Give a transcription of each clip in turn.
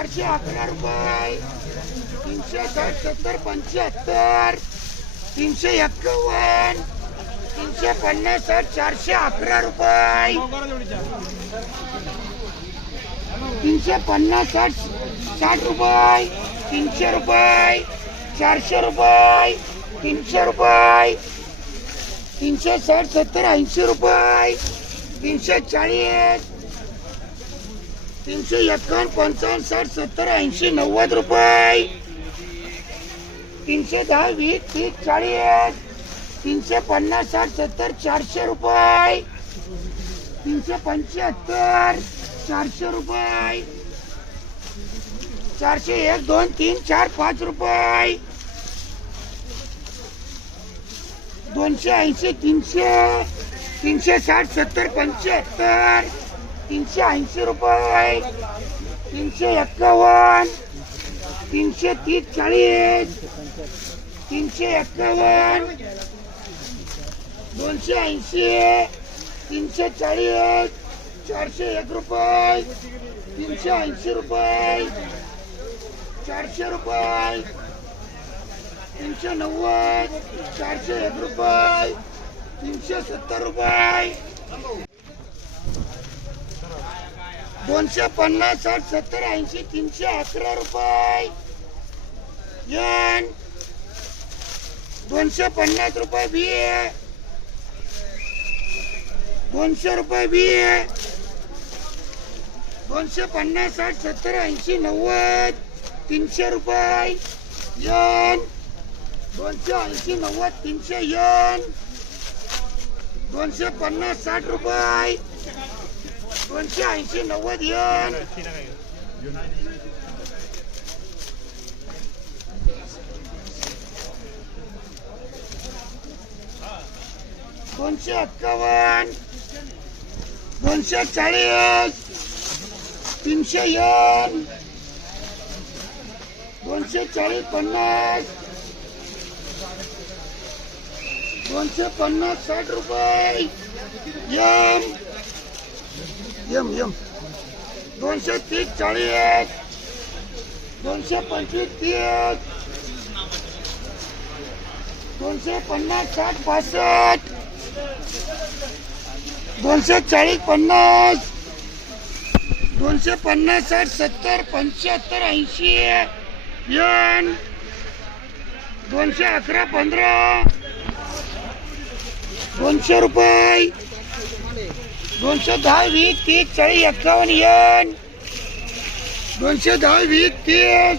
चारशे अकरा रुपये. तीनशे साठ सत्तर पंच्याहत्तर. तीनशे एक्कावन्न. तीनशे पन्नास साठ चारशे अकरा रुपये. तीनशे पन्नास साठ साठ रुपये. तीनशे रुपये. चारशे रुपये. तीनशे रुपये. तीनशे साठ सत्तर ऐंशी रुपये. तीनशे चाळीस. तीनशे एकावन्न पंचावन्न साठ सत्तर ऐंशी नव्वद रुपये. तीनशे दहा वीस तीस चाळीस. तीनशे पन्नास साठ सत्तर चारशे रुपये. तीनशे पंच्याहत्तर चारशे रुपये. चारशे एक दोन तीन चार पाच रुपये. दोनशे ऐंशी तीनशे. तीनशे साठ सत्तर पंच्याहत्तर. तीनशे ऐंशी रुपये तीनशे एक्कावन्न तीनशे तीस चाळीस तीनशे एक्कावन्न दोनशे ऐंशी तीनशे चाळीस चारशे एक रुपये तीनशे ऐंशी रुपये चारशे रुपये तीनशे नव्वद चारशे एक रुपये तीनशे सत्तर रुपये. दोनशे पन्नास साठ सत्तर ऐंशी तीनशे अकरा रुपये. यन दोनशे पन्नास रुपये बी. दोनशे रुपये बी. दोनशे पन्नास साठ सत्तर ऐंशी नव्वद. तीनशे रुपये. यन दोनशे ऐंशी नव्वद तीनशे यन दोनशे पन्नास साठ रुपये. दोनशे ऐंशी नव्वद यन दोनशे एक्कावन्न दोनशे चाळीस तीनशे यन दोनशे चाळीस पन्नास दोनशे पन्नास साठ रुपये यम यम यम. दोनशे तीस चाळीस. दोनशे पंचवीस तीस. दोनशे पन्नास साठ पासष्ट दोनशे चाळीस पन्नास. दोनशे पन्नास साठ सत्तर पंच्याहत्तर ऐंशी. यन. दोनशे अकरा पंधरा. दोनशे रुपये. दोनशे दहा वीस तीस चाळीस एक्कावन्न यन. दोनशे दहा वीस तीस.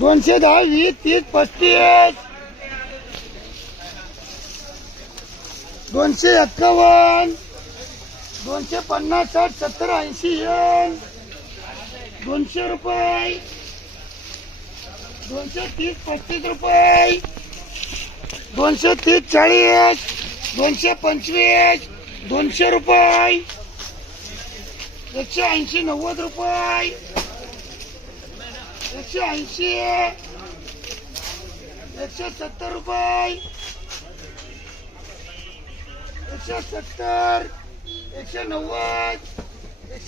दोनशे दहा वीस तीस पस्तीस. दोनशे एक्कावन्न. दोनशे पन्नास साठ सत्तर ऐंशी यन. दोनशे रुपये. दोनशे तीस पस्तीस रुपये. दोनशे तीस चाळीस. दोनशे पंचवीस. दोनशे रुपये. एकशे ऐंशी नव्वद रुपये. एकशे ऐंशी. एकशे सत्तर रुपये. एकशे सत्तर. एकशे नव्वद.